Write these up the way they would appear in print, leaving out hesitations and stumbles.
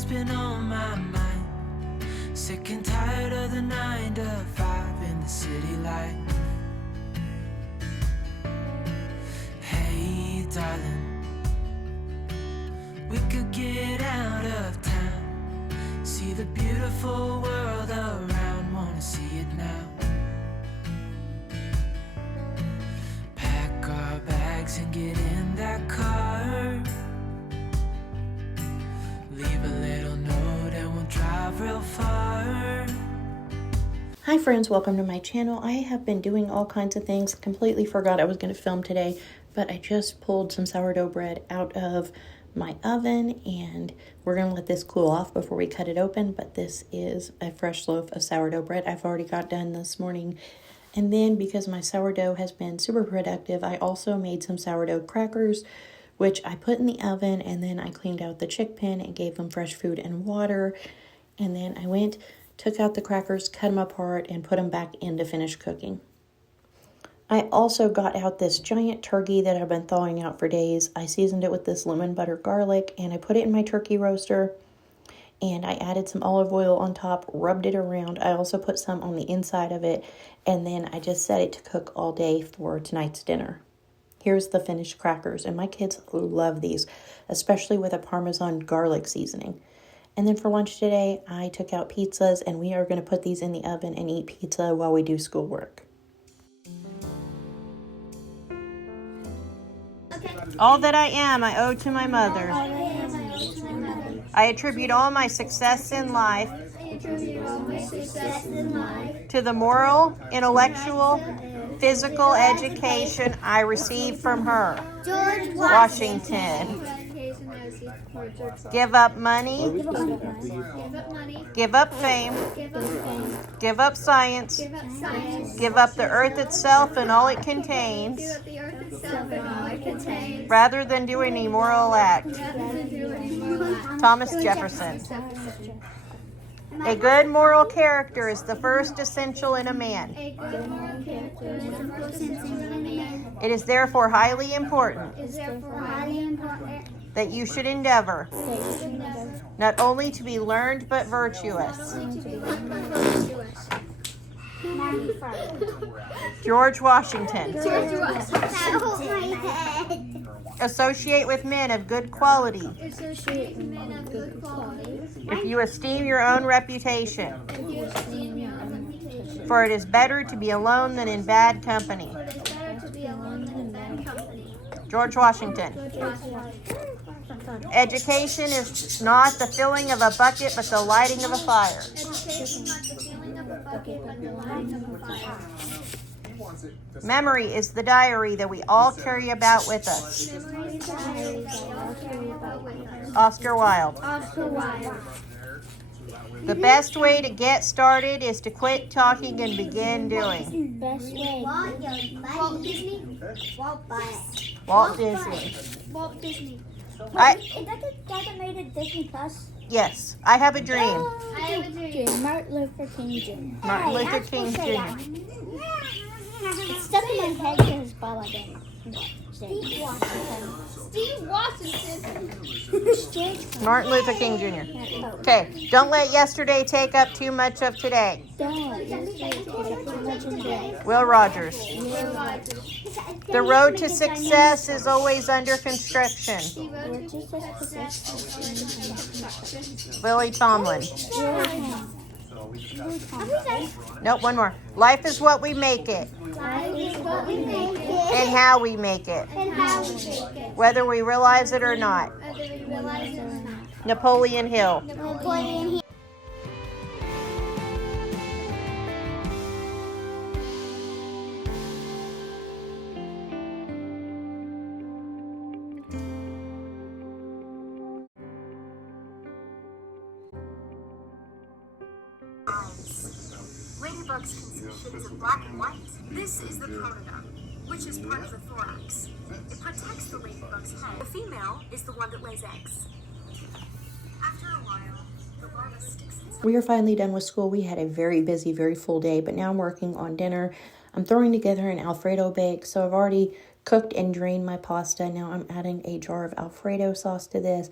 what's been on my mind. Sick and tired of the 9 to 5 in the city light. Hey, darling, we could get out of town, see the beautiful world around, wanna see it now. Pack our bags and get in that car, leave a little note and we'll drive real far. Hi friends, welcome to my channel. I have been doing all kinds of things. Completely forgot I was going to film today, but I just pulled some sourdough bread out of my oven and we're going to let this cool off before we cut it open. But this is a fresh loaf of sourdough bread I've already got done this morning. And then because my sourdough has been super productive, I also made some sourdough crackers, which I put in the oven, and then I cleaned out the chick pen and gave them fresh food and water. And then I took out the crackers, cut them apart, and put them back in to finish cooking. I also got out this giant turkey that I've been thawing out for days. I seasoned it with this lemon butter garlic, and I put it in my turkey roaster, and I added some olive oil on top, rubbed it around. I also put some on the inside of it, and then I just set it to cook all day for tonight's dinner. Here's the finished crackers, and my kids love these, especially with a Parmesan garlic seasoning. And then for lunch today, I took out pizzas, and we are going to put these in the oven and eat pizza while we do schoolwork. All that I am, I owe to my mother. I attribute all my success in life to the moral, intellectual, physical education I received from her. George Washington. Give up money. Give up fame. Give up science. Give up the earth itself and all it contains, rather than do any moral act. Thomas Jefferson. A good moral character is the first essential in a man. It is therefore highly important that you should endeavor not only to be learned but virtuous. George Washington. Associate with men of good quality. If you esteem your own reputation. For it is better to be alone than in bad company. George Washington. Education is not the filling of a bucket, but the lighting of a fire. Memory is the diary that we all carry about with us. Oscar Wilde. The best way to get started is to quit talking and begin doing. Best way. Walt Disney. Walt Disney. Walt Disney. Is that the guy that made it Disney Plus? Yes, I have a dream. I have a dream. Martin Luther King Jr. Martin Luther King Jr. It's stuck in my head because Bob didn't. Steve Washington. Martin Luther King Jr. Okay, don't let yesterday take up too much of today. Will Rogers. The road to success is always under construction. Lily Tomlin. Nope, one more. Life is what we make it. And how we make it. Whether we realize it or not. Napoleon Hill. Ladybugs can see shades of black and white. This is the pronotum, which is part of the thorax. It protects the ladybug's head. The female is the one that lays eggs. After a while, the larva sticks inside. We are finally done with school. We had a very busy, very full day, but now I'm working on dinner. I'm throwing together an Alfredo bake, so I've already cooked and drained my pasta. Now I'm adding a jar of Alfredo sauce to this.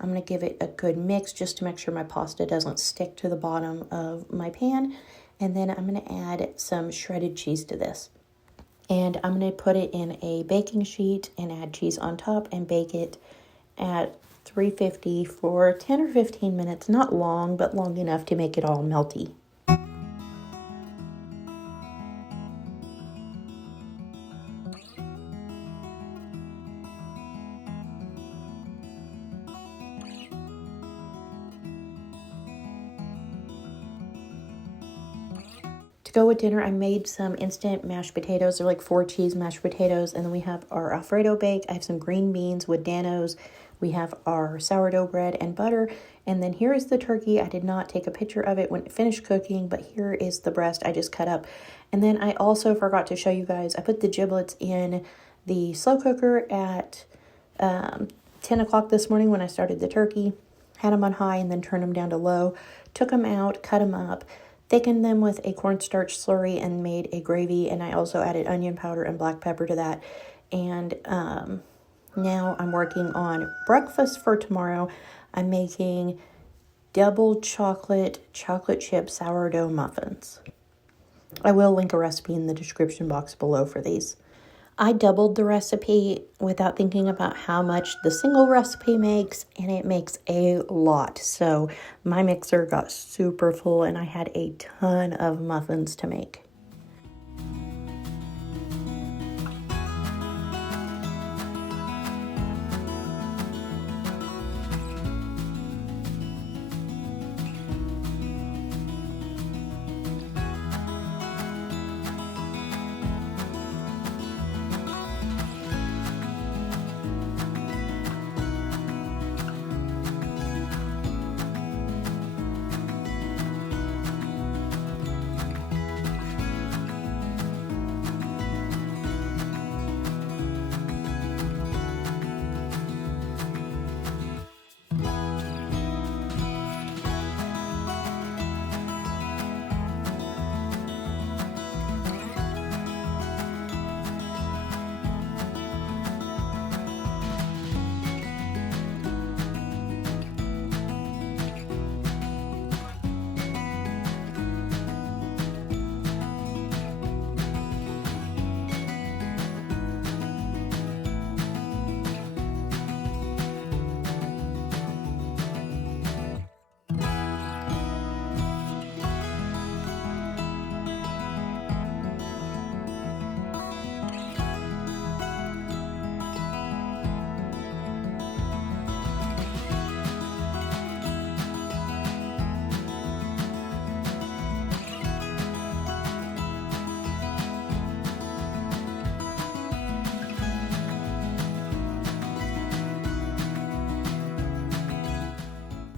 I'm going to give it a good mix just to make sure my pasta doesn't stick to the bottom of my pan. And then I'm going to add some shredded cheese to this. And I'm going to put it in a baking sheet and add cheese on top and bake it at 350 for 10 or 15 minutes. Not long, but long enough to make it all melty. Go with dinner, I made some instant mashed potatoes. They're like 4 cheese mashed potatoes. And then we have our Alfredo bake. I have some green beans with Danos. We have our sourdough bread and butter. And then here is the turkey. I did not take a picture of it when it finished cooking, but here is the breast I just cut up. And then I also forgot to show you guys, I put the giblets in the slow cooker at 10 o'clock this morning when I started the turkey. Had them on high and then turned them down to low. Took them out, cut them up. Thickened them with a cornstarch slurry and made a gravy, and I also added onion powder and black pepper to that. And now I'm working on breakfast for tomorrow. I'm making double chocolate chip sourdough muffins. I will link a recipe in the description box below for these. I doubled the recipe without thinking about how much the single recipe makes, and it makes a lot. So my mixer got super full and I had a ton of muffins to make.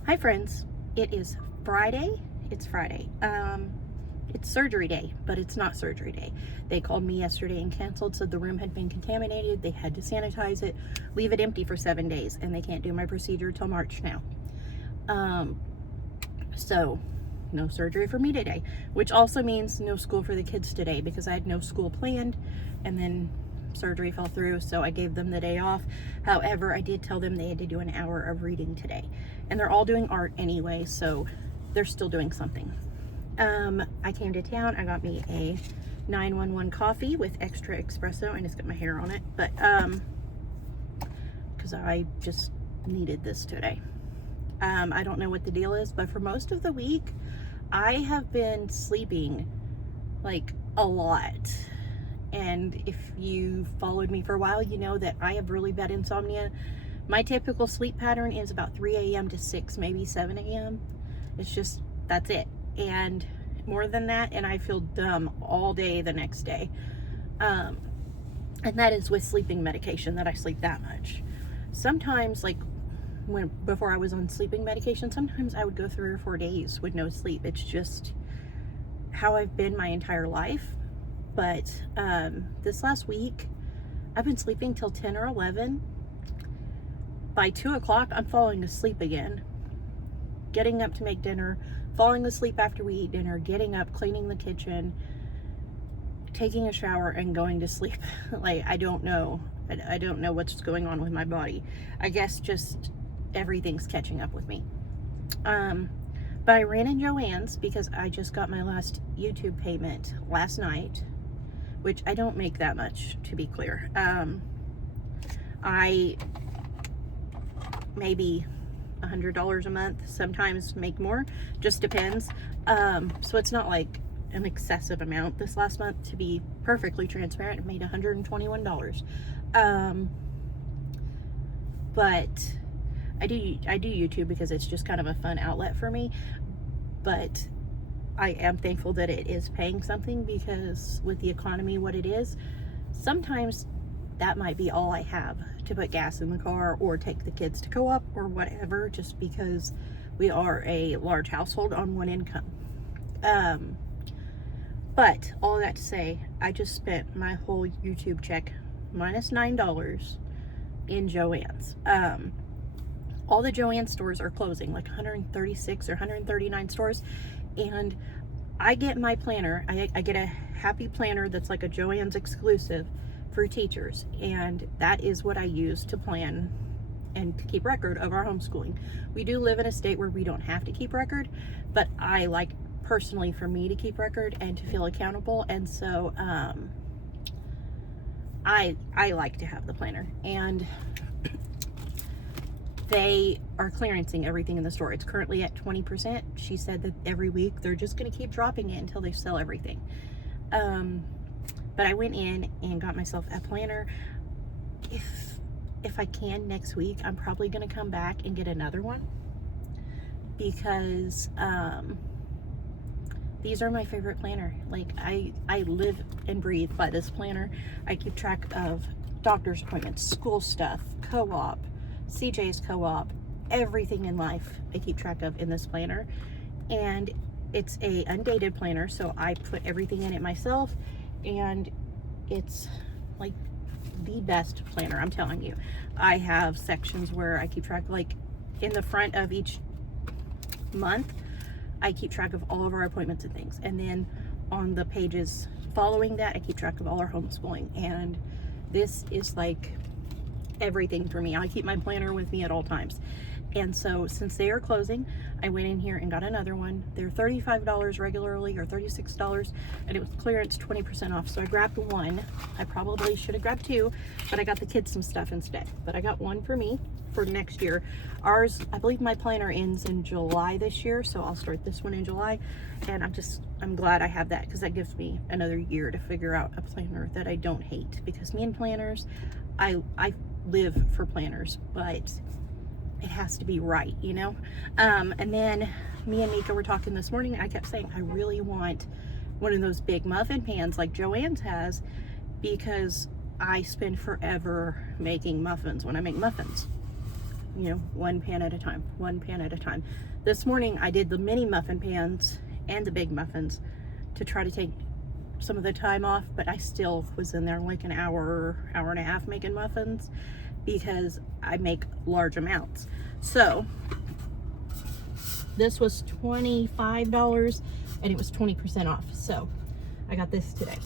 Hi friends, it is Friday. It's Friday. It's surgery day, but it's not surgery day. They called me yesterday and canceled, said the room had been contaminated. They had to sanitize it, leave it empty for 7 days, and they can't do my procedure till March now. So no surgery for me today, which also means no school for the kids today because I had no school planned, and then surgery fell through, so I gave them the day off. However, I did tell them they had to do an hour of reading today, and they're all doing art anyway, so they're still doing something. I came to town. I got me a 911 coffee with extra espresso, and it's got my hair on it, but because I just needed this today. I don't know what the deal is, but for most of the week I have been sleeping like a lot. And if you followed me for a while, you know that I have really bad insomnia. My typical sleep pattern is about 3 a.m. to 6, maybe 7 a.m. It's just, that's it. And more than that, and I feel dumb all day the next day. And that is with sleeping medication that I sleep that much. Sometimes, like before I was on sleeping medication, sometimes I would go 3 or 4 days with no sleep. It's just how I've been my entire life. But this last week, I've been sleeping till 10 or 11. By 2 o'clock, I'm falling asleep again. Getting up to make dinner, falling asleep after we eat dinner, getting up, cleaning the kitchen, taking a shower, and going to sleep. Like, I don't know. I don't know what's going on with my body. I guess just everything's catching up with me. But I ran in Joann's because I just got my last YouTube payment last night, which I don't make that much, to be clear. I maybe $100 a month, sometimes make more, just depends. So it's not like an excessive amount. This last month, to be perfectly transparent, I made $121. But I do YouTube because it's just kind of a fun outlet for me, but I am thankful that it is paying something, because with the economy what it is, sometimes that might be all I have to put gas in the car or take the kids to co-op or whatever, just because we are a large household on one income. But all that to say, I just spent my whole YouTube check minus $9 in Joann's. All the Joann stores are closing, like 136 or 139 stores, and I get my planner, I get a happy planner that's like a Joann's exclusive for teachers, and that is what I use to plan and to keep record of our homeschooling. We do live in a state where we don't have to keep record, but I like personally for me to keep record and to feel accountable, and so I like to have the planner, and they are clearancing everything in the store. It's currently at 20%. She said that every week they're just going to keep dropping it until they sell everything. But I went in and got myself a planner. If I can next week, I'm probably going to come back and get another one, because these are my favorite planner. Like I live and breathe by this planner. I keep track of doctor's appointments, school stuff, co-op, CJ's co-op, everything in life I keep track of in this planner. And it's a undated planner, so I put everything in it myself, and it's like the best planner, I'm telling you. I have sections where I keep track, like in the front of each month, I keep track of all of our appointments and things, and then on the pages following that, I keep track of all our homeschooling. And this is like everything for me. I keep my planner with me at all times. And so since they are closing, I went in here and got another one. They're $35 regularly, or $36, and it was clearance 20% off. So I grabbed one. I probably should have grabbed two, but I got the kids some stuff instead. But I got one for me for next year. Ours, I believe my planner ends in July this year, so I'll start this one in July. And I'm glad I have that, because that gives me another year to figure out a planner that I don't hate. Because me and planners, I live for planners, but it has to be right, you know. And then me and Mika were talking this morning. I kept saying I really want one of those big muffin pans like Joann's has, because I spend forever making muffins when I make muffins, you know, one pan at a time, one pan at a time. This morning I did the mini muffin pans and the big muffins to try to take some of the time off, but I still was in there like an hour and a half making muffins, because I make large amounts. So this was $25 and it was 20% off. So I got this today.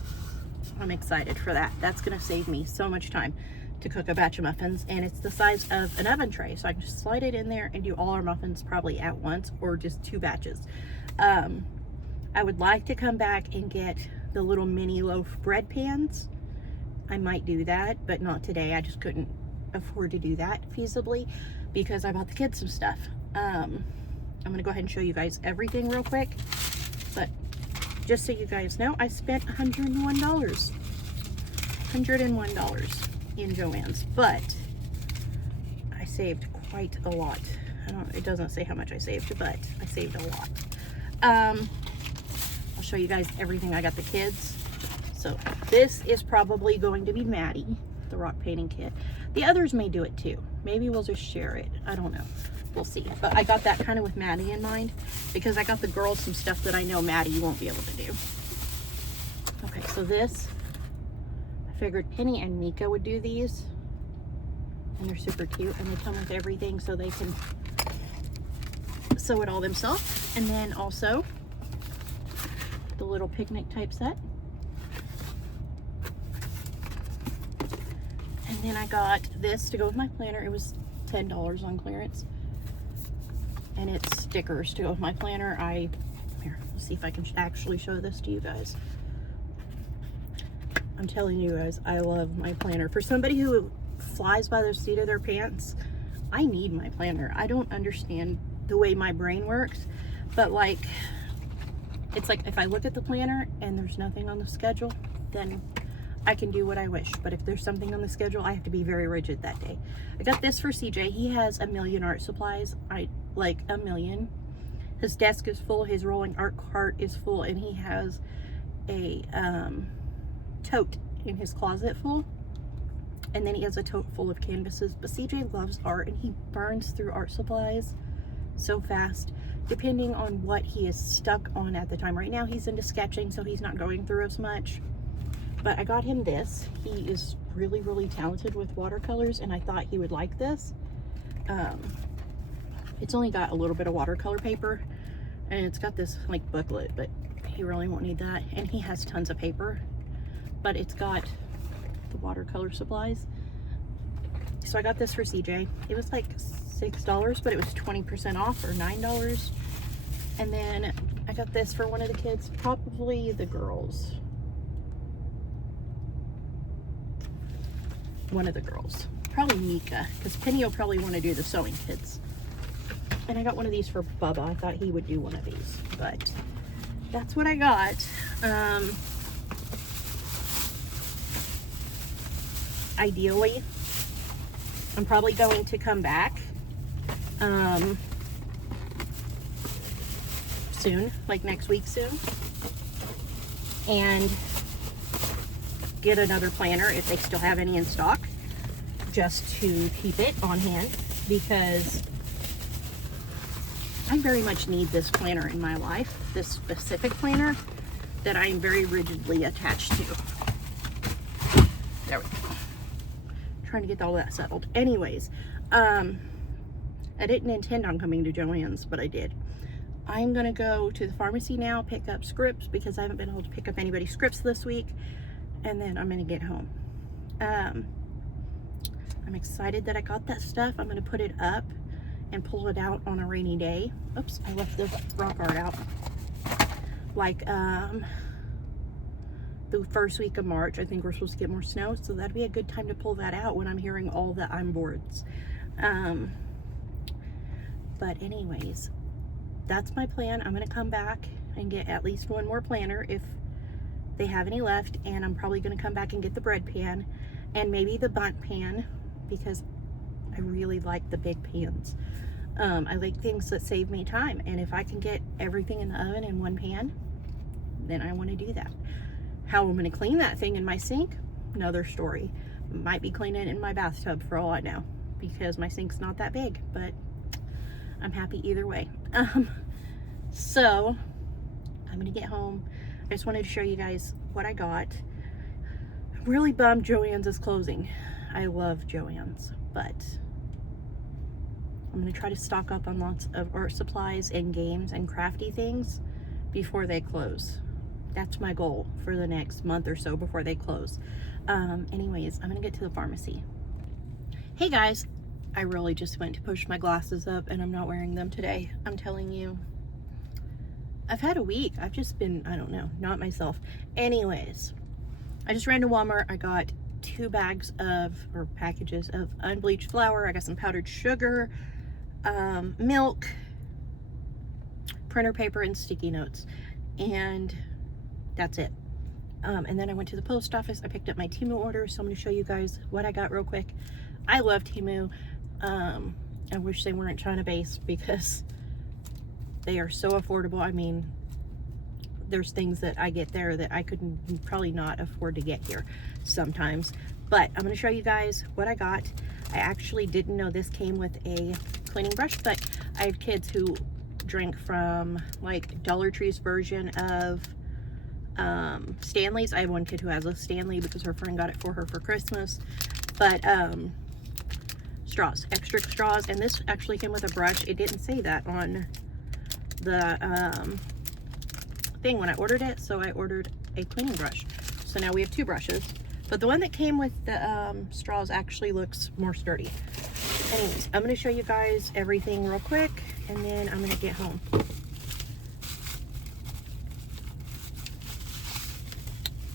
I'm excited for that. That's gonna save me so much time to cook a batch of muffins, and it's the size of an oven tray, so I can just slide it in there and do all our muffins probably at once, or just 2 batches. I would like to come back and get the little mini loaf bread pans. I might do that, but not today. I just couldn't afford to do that feasibly, because I bought the kids some stuff. I'm gonna go ahead and show you guys everything real quick, but just so you guys know, I spent $101 in Joann's, but I saved quite a lot. It doesn't say how much I saved, but I saved a lot. I'll show you guys everything I got the kids. So this is probably going to be Maddie, the rock painting kit. The others may do it too. Maybe we'll just share it. I don't know. We'll see. But I got that kind of with Maddie in mind, because I got the girls some stuff that I know Maddie won't be able to do. Okay, so this, I figured Penny and Mika would do these, and they're super cute, and they come with everything so they can sew it all themselves. And then also the little picnic type set. And then I got this to go with my planner. It was $10 on clearance. stickers to go with my planner. Here, let's see if I can actually show this to you guys. I'm telling you guys, I love my planner. For somebody who flies by the seat of their pants, I need my planner. I don't understand the way my brain works, but like, it's like if I look at the planner and there's nothing on the schedule, then I can do what I wish. But if there's something on the schedule, I have to be very rigid that day. I got this for CJ. He has a million art supplies. Like a million. His desk is full, his rolling art cart is full, and he has a tote in his closet full. And then he has a tote full of canvases. But CJ loves art, and he burns through art supplies so fast, depending on what he is stuck on at the time. Right now he's into sketching, so he's not going through as much. But I got him this. He is really, really talented with watercolors, and I thought he would like this. It's only got a little bit of watercolor paper, and it's got this like booklet, but he really won't need that. And he has tons of paper, but it's got the watercolor supplies. So I got this for CJ. It was like $6, but it was 20% off, or $9. And then I got this for one of the kids, probably the girls. One of the girls, probably Mika, because Penny will probably want to do the sewing kits. And I got one of these for Bubba. I thought he would do one of these, but that's what I got. Ideally, I'm probably going to come back soon, like next week soon, and get another planner if they still have any in stock, just to keep it on hand, because I very much need this planner in my life, this specific planner that I am very rigidly attached to. There we go. Trying to get all that settled. Anyways, I didn't intend on coming to Joann's, but I did. I'm gonna go to the pharmacy now, pick up scripts, because I haven't been able to pick up anybody's scripts this week, and then I'm gonna get home. I'm excited that I got that stuff. I'm gonna put it up and pull it out on a rainy day. Oops, I left the rock art out. Like the first week of March, I think we're supposed to get more snow, so that'd be a good time to pull that out when I'm hearing all the I'm boards. But anyways, that's my plan. I'm gonna come back and get at least one more planner if they have any left, and I'm probably gonna come back and get the bread pan and maybe the bundt pan, because I really like the big pans. I like things that save me time, and if I can get everything in the oven in one pan, then I want to do that. How I'm going to clean that thing in my sink, another story. Might be cleaning it in my bathtub for all I know, because my sink's not that big, but I'm happy either way. So I'm gonna get home. I just wanted to show you guys what I got. I'm really bummed Joann's is closing. I love Joann's, but I'm gonna try to stock up on lots of art supplies and games and crafty things before they close. That's my goal for the next month or so before they close. Anyways, I'm gonna get to the pharmacy. Hey guys, I really just went to push my glasses up and I'm not wearing them today. I'm telling you, I've had a week. I've just been, I don't know, not myself. Anyways, I just ran to Walmart. I got 2 bags of, or packages of unbleached flour. I got some powdered sugar, milk, printer paper, and sticky notes. And that's it. And then I went to the post office. I picked up my Temu order, so I'm going to show you guys what I got real quick. I love Temu. I wish they weren't China-based because they are so affordable. I mean, there's things that I get there that I could probably not afford to get here sometimes. But I'm going to show you guys what I got. I actually didn't know this came with a cleaning brush, but I have kids who drink from like Dollar Tree's version of Stanley's. I have one kid who has a Stanley because her friend got it for her for Christmas. But straws, extra straws, and this actually came with a brush. It didn't say that on the thing when I ordered it, so I ordered a cleaning brush. So now we have 2 brushes, but the one that came with the straws actually looks more sturdy. Anyways, I'm going to show you guys everything real quick, and then I'm going to get home.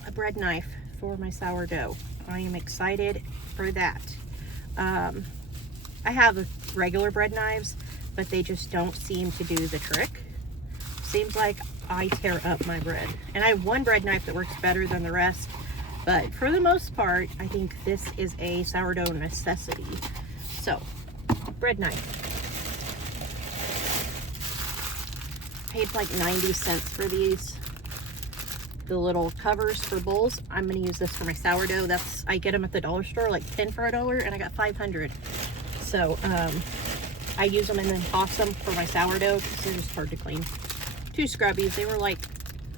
A bread knife for my sourdough. I am excited for that. I have regular bread knives, but they just don't seem to do the trick. Seems like I tear up my bread. And I have one bread knife that works better than the rest, but for the most part, I think this is a sourdough necessity. So, bread knife. Paid like 90 cents for these. The little covers for bowls. I'm gonna use this for my sourdough. I get them at the dollar store, like 10 for $1, and I got 500. So, I use them and then toss them for my sourdough because they're just hard to clean. 2 scrubbies. They were like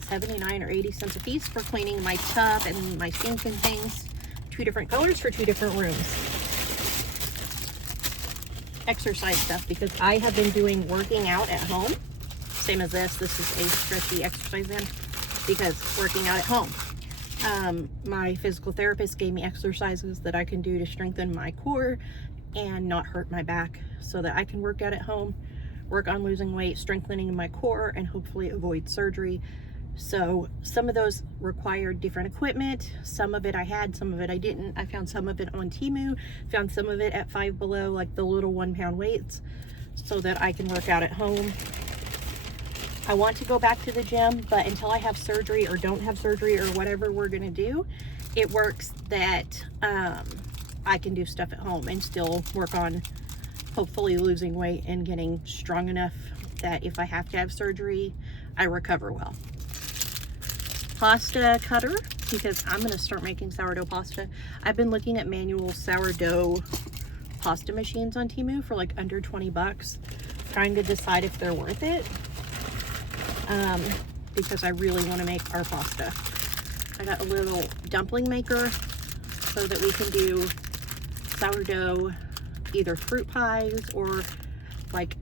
79 or 80 cents a piece for cleaning my tub and my sink and things. 2 different colors for 2 different rooms. Exercise stuff, because I have been doing working out at home. Same as this. This is a stretchy exercise band because working out at home. My physical therapist gave me exercises that I can do to strengthen my core and not hurt my back so that I can work out at home, work on losing weight, strengthening my core, and hopefully avoid surgery. So some of those required different equipment. Some of it I had, some of it I didn't. I found some of it on Temu, found some of it at Five Below, like the little 1-pound weights, so that I can work out at home. I want to go back to the gym, but until I have surgery or don't have surgery or whatever we're gonna do, it works that I can do stuff at home and still work on hopefully losing weight and getting strong enough that if I have to have surgery, I recover well. Pasta cutter, because I'm going to start making sourdough pasta. I've been looking at manual sourdough pasta machines on Temu for like under 20 bucks, trying to decide if they're worth it, because I really want to make our pasta. I got a little dumpling maker so that we can do sourdough, either fruit pies or like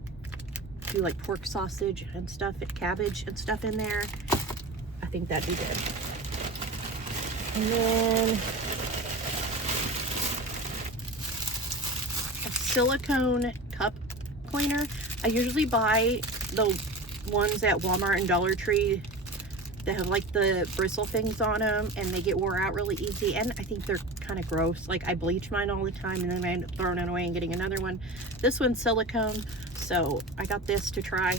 do like pork sausage and stuff, and cabbage and stuff in there. I think that'd be good. And then a silicone cup cleaner. I usually buy the ones at Walmart and Dollar Tree that have like the bristle things on them, and they get wore out really easy, and I think they're kind of gross. Like I bleach mine all the time and then I end up throwing it away and getting another one. This one's silicone, so I got this to try.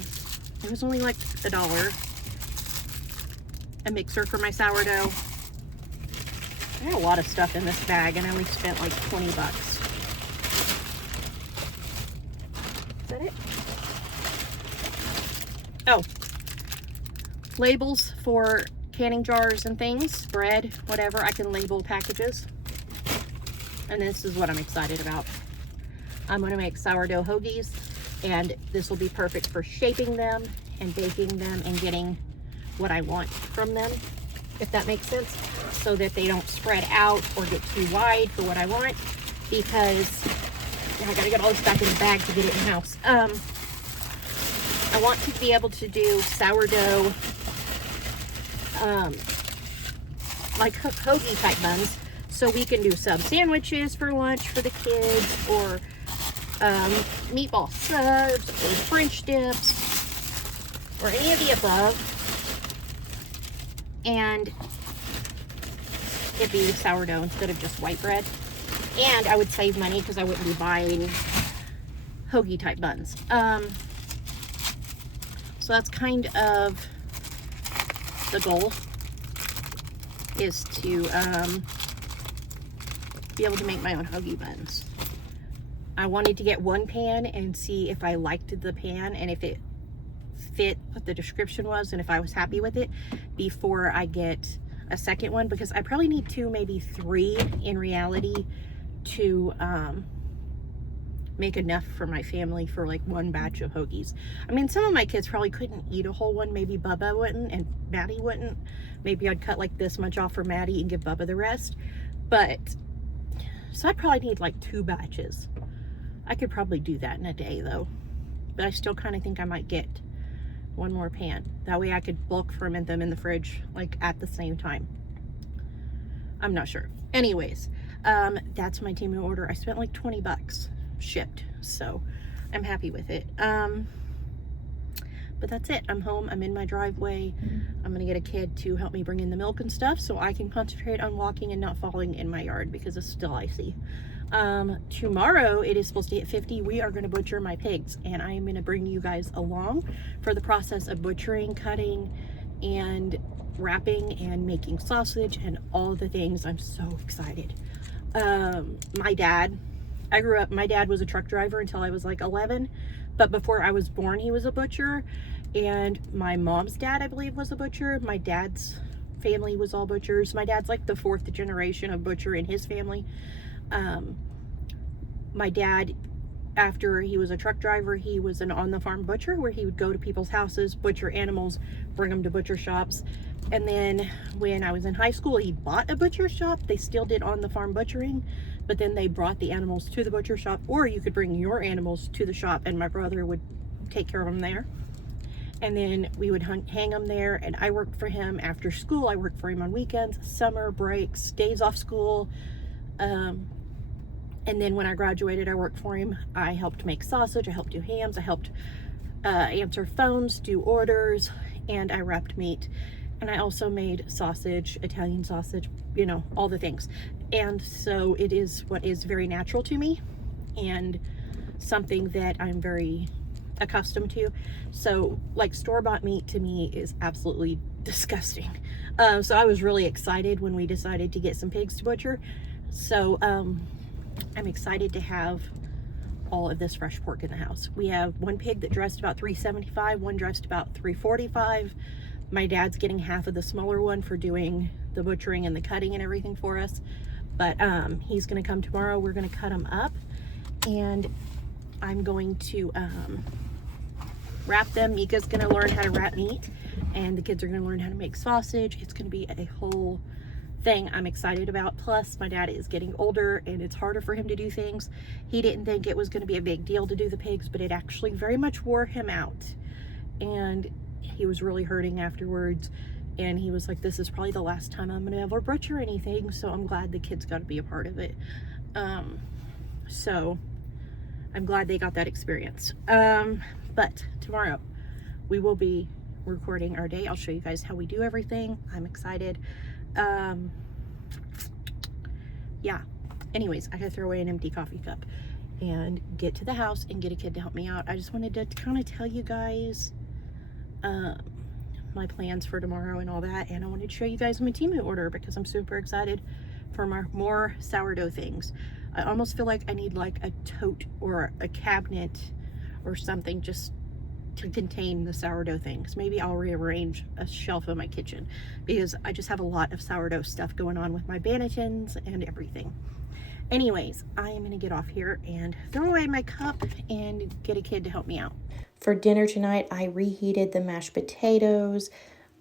It was only like $1. A mixer for my sourdough. I had a lot of stuff in this bag and I only spent like 20 bucks. Is that it? Oh, labels for canning jars and things, bread, whatever. I can label packages. And this is what I'm excited about. I'm going to make sourdough hoagies, and this will be perfect for shaping them and baking them and getting what I want from them, if that makes sense, so that they don't spread out or get too wide for what I want, because now I gotta get all this back in the bag to get it in the house. I want to be able to do sourdough, like hoagie type buns, so we can do sub sandwiches for lunch for the kids, or meatball subs, or French dips, or any of the above. And it'd be sourdough instead of just white bread. And I would save money because I wouldn't be buying hoagie type buns. So that's kind of the goal, is to be able to make my own hoagie buns. I wanted to get one pan and see if I liked the pan and if it fit what the description was and if I was happy with it before I get a second one, because I probably need 2, maybe 3 in reality to make enough for my family for like one batch of hoagies. I mean, some of my kids probably couldn't eat a whole one. Maybe Bubba wouldn't and Maddie wouldn't. Maybe I'd cut like this much off for Maddie and give Bubba the rest. But so I'd probably need like 2 batches. I could probably do that in a day though, but I still kind of think I might get one more pan. That way I could bulk ferment them in the fridge like at the same time. I'm not sure. Anyways, that's my Temu order. I spent like 20 bucks. shipped. So I'm happy with it. But that's it. I'm home. I'm in my driveway. I'm going to get a kid to help me bring in the milk and stuff so I can concentrate on walking and not falling in my yard because it's still icy. Tomorrow it is supposed to hit 50. We are going to butcher my pigs, and I am going to bring you guys along for the process of butchering, cutting, and wrapping and making sausage and all the things. I'm so excited. My dad was a truck driver until I was like 11. But before I was born, he was a butcher. And my mom's dad, I believe, was a butcher. My dad's family was all butchers. My dad's like the 4th generation of butcher in his family. My dad, after he was a truck driver, he was an on-the-farm butcher where he would go to people's houses, butcher animals, bring them to butcher shops. And then when I was in high school, he bought a butcher shop. They still did on-the-farm butchering, but then they brought the animals to the butcher shop, or you could bring your animals to the shop and my brother would take care of them there. And then we would hang them there, and I worked for him after school. I worked for him on weekends, summer breaks, days off school. And then when I graduated, I worked for him. I helped make sausage, I helped do hams, I helped answer phones, do orders, and I wrapped meat. And I also made sausage, Italian sausage, you know, all the things. And so it is what is very natural to me and something that I'm very accustomed to. So like store-bought meat to me is absolutely disgusting. So I was really excited when we decided to get some pigs to butcher. So I'm excited to have all of this fresh pork in the house. We have one pig that dressed about $3.75, one dressed about $3.45. My dad's getting half of the smaller one for doing the butchering and the cutting and everything for us. But he's gonna come tomorrow. We're gonna cut them up, and I'm going to wrap them. Mika's gonna learn how to wrap meat, and the kids are gonna learn how to make sausage. It's gonna be a whole thing I'm excited about. Plus, my dad is getting older, and it's harder for him to do things. He didn't think it was gonna be a big deal to do the pigs, but it actually very much wore him out. And he was really hurting afterwards, and he was like, this is probably the last time I'm gonna ever butcher anything, so I'm glad the kids got to be a part of it. So I'm glad they got that experience. But tomorrow we will be recording our day. I'll show you guys how we do everything. I'm excited. Yeah, anyways, I gotta throw away an empty coffee cup and get to the house and get a kid to help me out. I just wanted to kind of tell you guys my plans for tomorrow and all that, and I wanted to show you guys my Temu order because I'm super excited for more sourdough things. I almost feel like I need like a tote or a cabinet or something just to contain the sourdough things. Maybe I'll rearrange a shelf in my kitchen because I just have a lot of sourdough stuff going on with my bannetons and everything. Anyways, I am gonna get off here and throw away my cup and get a kid to help me out. For dinner tonight, I reheated the mashed potatoes,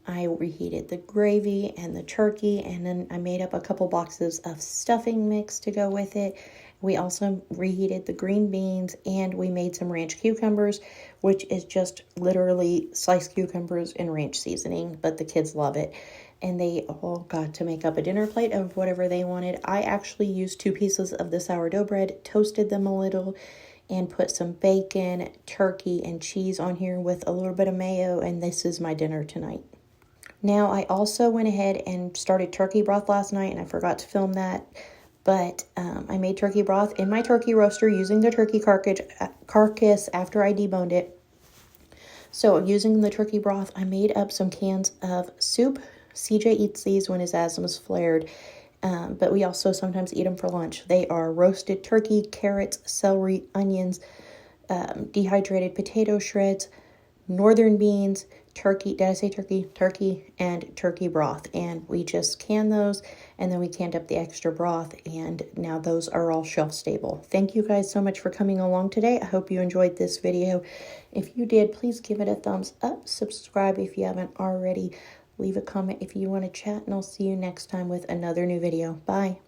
I reheated the gravy and the turkey, and then I made up a couple boxes of stuffing mix to go with it. We also reheated the green beans, and we made some ranch cucumbers, which is just literally sliced cucumbers and ranch seasoning, but the kids love it. And they all got to make up a dinner plate of whatever they wanted. I actually used 2 pieces of the sourdough bread, toasted them a little, and put some bacon, turkey, and cheese on here with a little bit of mayo, and this is my dinner tonight. Now, I also went ahead and started turkey broth last night, and I forgot to film that, but I made turkey broth in my turkey roaster using the turkey carcass after I deboned it. So using the turkey broth, I made up some cans of soup. CJ eats these when his asthma's flared, but we also sometimes eat them for lunch. They are roasted turkey, carrots, celery, onions, dehydrated potato shreds, northern beans, turkey, did I say turkey? Turkey and turkey broth. And we just canned those, and then we canned up the extra broth, and now those are all shelf stable. Thank you guys so much for coming along today. I hope you enjoyed this video. If you did, please give it a thumbs up. Subscribe if you haven't already. Leave a comment if you want to chat, and I'll see you next time with another new video. Bye.